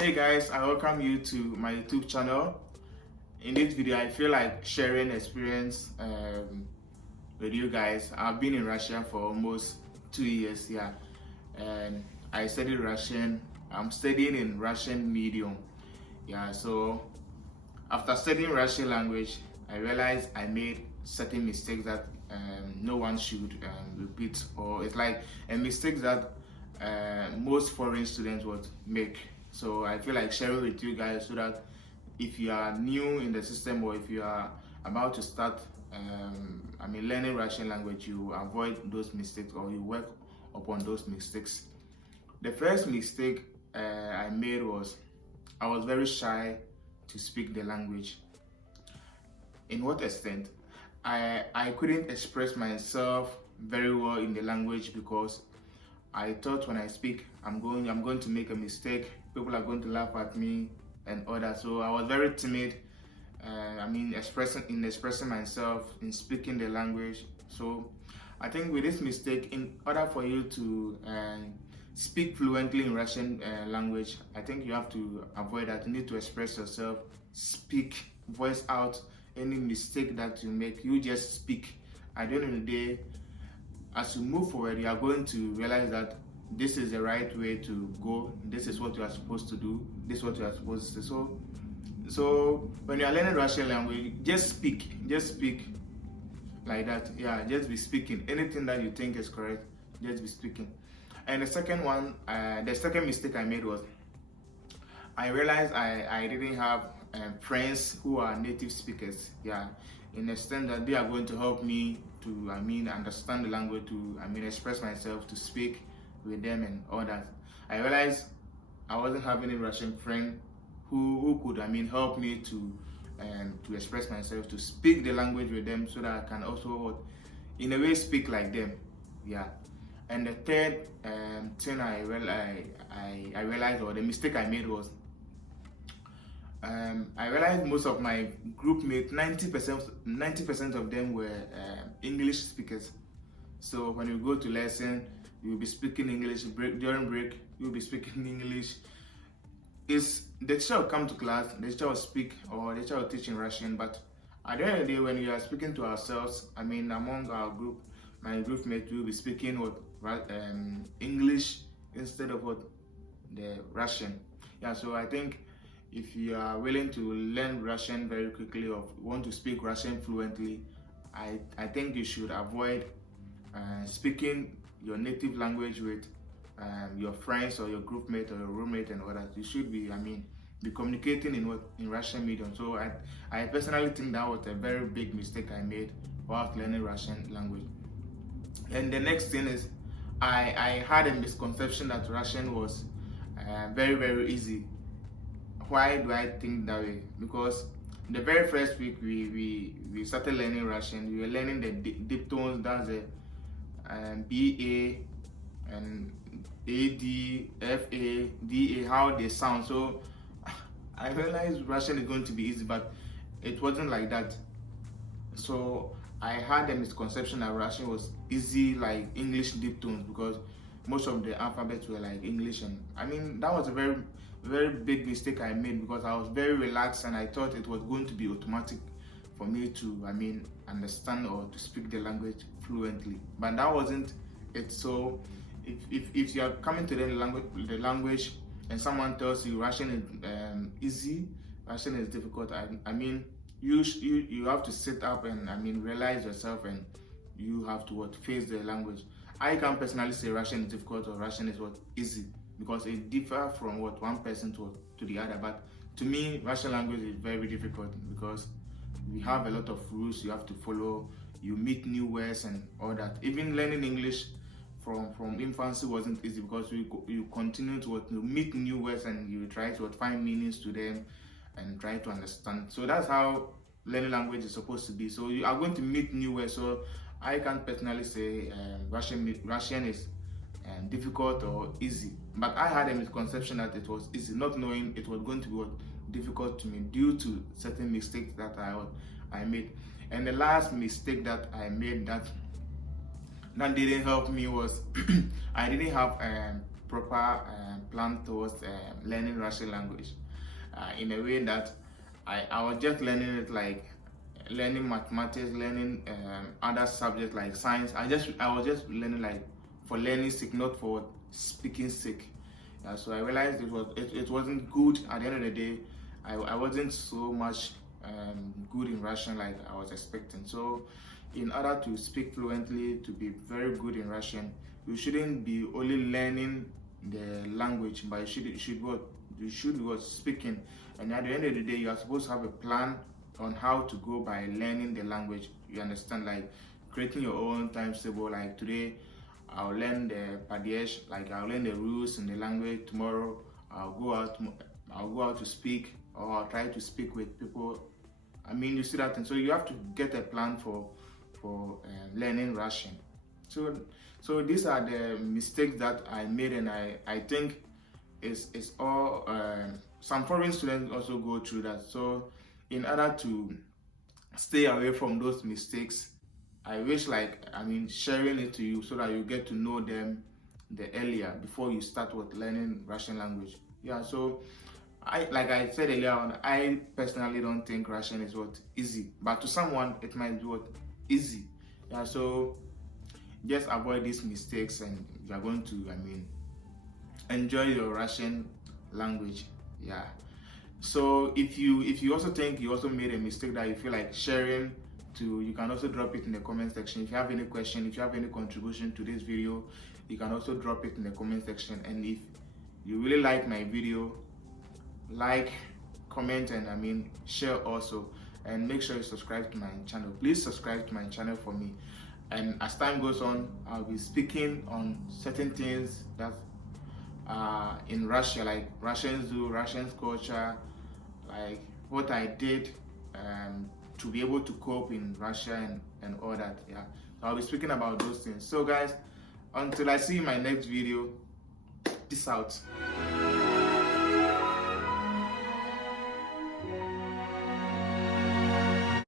Hey guys, I welcome you to my YouTube channel. In this video, I feel like sharing experience with you guys. I've been in Russia for almost 2 years, yeah, and I studied Russian. I'm studying in Russian medium, yeah. So after studying Russian language, I realized I made certain mistakes that no one should repeat, or it's like a mistake that most foreign students would make. So I feel like sharing with you guys so that if you are new in the system or if you are about to start learning Russian language, you avoid those mistakes or you work upon those mistakes. The first mistake I made was I was very shy to speak the language. In what extent? I couldn't express myself very well in the language because I thought when I speak I'm going to make a mistake, people are going to laugh at me and all that. So I was very timid expressing myself, in speaking the language. So I think with this mistake, in order for you to speak fluently in Russian language, I think you have to avoid that. You need to express yourself, speak, voice out any mistake that you make. You just speak. At the end of the day, as you move forward, you are going to realize that this is the right way to go. This is what you are supposed to do. This is what you are supposed to do. So when you are learning Russian language, just speak like that. Yeah, just be speaking. Anything that you think is correct, just be speaking. And the second mistake I made was I realized I didn't have friends who are native speakers. Yeah, in the extent that they are going to help me to understand the language, to express myself, to speak with them and all that. I realized I wasn't having a Russian friend who could help me to express myself, to speak the language with them, so that I can also in a way speak like them. Yeah. And the third thing I realized, or the mistake I made, was I realized most of my group mates, 90% of them were English speakers. So when you go to lesson, you'll be speaking English. During break, you'll be speaking English. The teacher will come to class, the teacher will speak, or the teacher will teach in Russian. But at the end of the day, when we are speaking to ourselves, among our group, my group mates will be speaking English instead of the Russian. Yeah, so I think if you are willing to learn Russian very quickly or want to speak Russian fluently, I think you should avoid speaking your native language with your friends or your group mate or your roommate and all that. You should be communicating in Russian medium. So I personally think that was a very big mistake I made while learning Russian language. And the next thing is I had a misconception that Russian was very, very easy. Why do I think that way? Because the very first week we started learning Russian, we were learning the diphthongs, that's the BA and AD, FA, DA, how they sound. So I realized Russian is going to be easy, but it wasn't like that. So I had a misconception that Russian was easy like English diphthongs, because most of the alphabets were like English, and that was a very, very big mistake I made, because I was very relaxed and I thought it was going to be automatic for me to understand or to speak the language fluently, but that wasn't it. So if you are coming to learn the language and someone tells you Russian is easy, Russian is difficult, you have to sit up and realize yourself, and you have to face the language. I can personally say Russian is difficult or Russian is easy, because it differs from one person to the other. But to me, Russian language is very difficult because we have a lot of rules you have to follow. You meet new words and all that. Even learning English from infancy wasn't easy, because you continue to meet new words and you try to find meanings to them and try to understand. So that's how learning language is supposed to be. So you are going to meet new words. So I can't personally say Russian is difficult or easy, but I had a misconception that it was easy, not knowing it was going to be difficult to me due to certain mistakes that I made. And the last mistake that I made that didn't help me was I didn't have proper plan towards learning Russian language, in a way that I was just learning it like learning mathematics, learning other subjects like science. I was just learning like for learning sake, not for speaking sake. So I realized it wasn't good. At the end of the day, I wasn't so much good in Russian like I was expecting. So in order to speak fluently, to be very good in Russian, you shouldn't be only learning the language, but you should be speaking. And at the end of the day, you are supposed to have a plan on how to go by learning the language. You understand, like creating your own timetable. Like today, I'll learn the padiesh, like I'll learn the rules in the language. Tomorrow, I'll go out to speak, or I'll try to speak with people. I mean, you see that, and so you have to get a plan for learning Russian. So these are the mistakes that I made, and I think it's all some foreign students also go through that. So in order to stay away from those mistakes, I wish sharing it to you so that you get to know them the earlier before you start with learning Russian language. So like I said earlier on, I personally don't think Russian is easy, but to someone it might be easy. So just avoid these mistakes, and you are going to enjoy your Russian language. So if you also think you also made a mistake that you feel like sharing to, you can also drop it in the comment section. If you have any question, if you have any contribution to this video, you can also drop it in the comment section. And if you really like my video, like, comment, and share also, and make sure you subscribe to my channel. Please subscribe to my channel for me, and as time goes on, I'll be speaking on certain things that in Russia, like Russians do, Russian culture, like what I did to be able to cope in Russia and all that. I'll be speaking about those things. So guys, until I see you in my next video, peace out.